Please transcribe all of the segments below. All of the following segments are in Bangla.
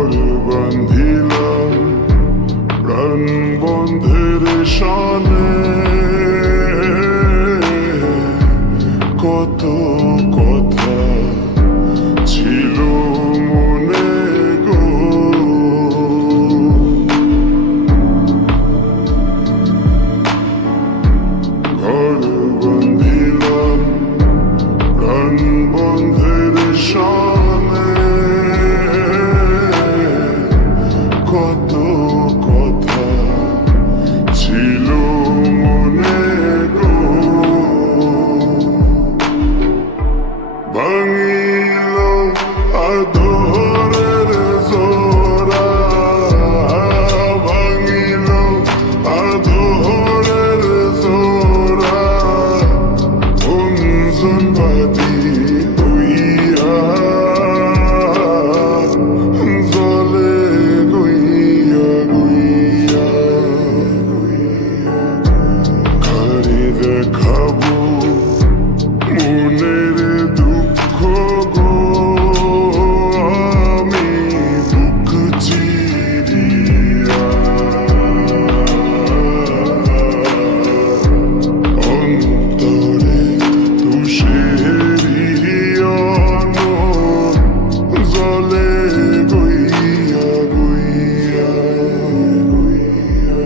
ঘর বান্ধিলাম প্রাণ বন্ধের শানে, কত কথা ছিল মনে গো। ঘর বান্ধিলাম প্রাণ বন্ধের শানে, কত কথা ছিল মনে গো। ভাঙিল আদরের জোড়া, ভাঙিল আদরের জোড়া, অঞ্জন বাদী হইয়া জলে গইয়া গইয়া কারে দেখাবো মনের দুঃখ গো, আমি বুক চিরিয়া অন্তরে তুষেরিয়ান জলে গইয়া গইয়া গইয়া গইয়া।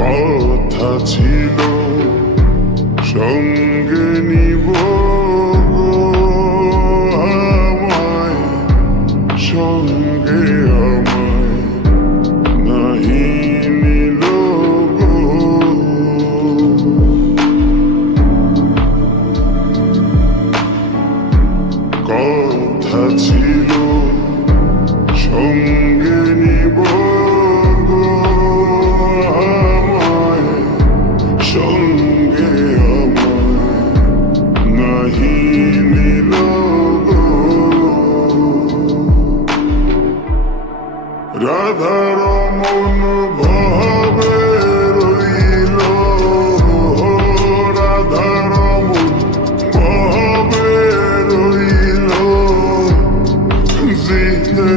কথা ছিল সঙ্গে নিব গো, আমায় সঙ্গে আমায় নাহি নিল গো। কথা ছিল সঙ্গে নিব গো, সঙ্গে আমায় নাহি নিল গো। রাধার মন ভাবে রইল, রাধার মন ভাবে রইল, জিতে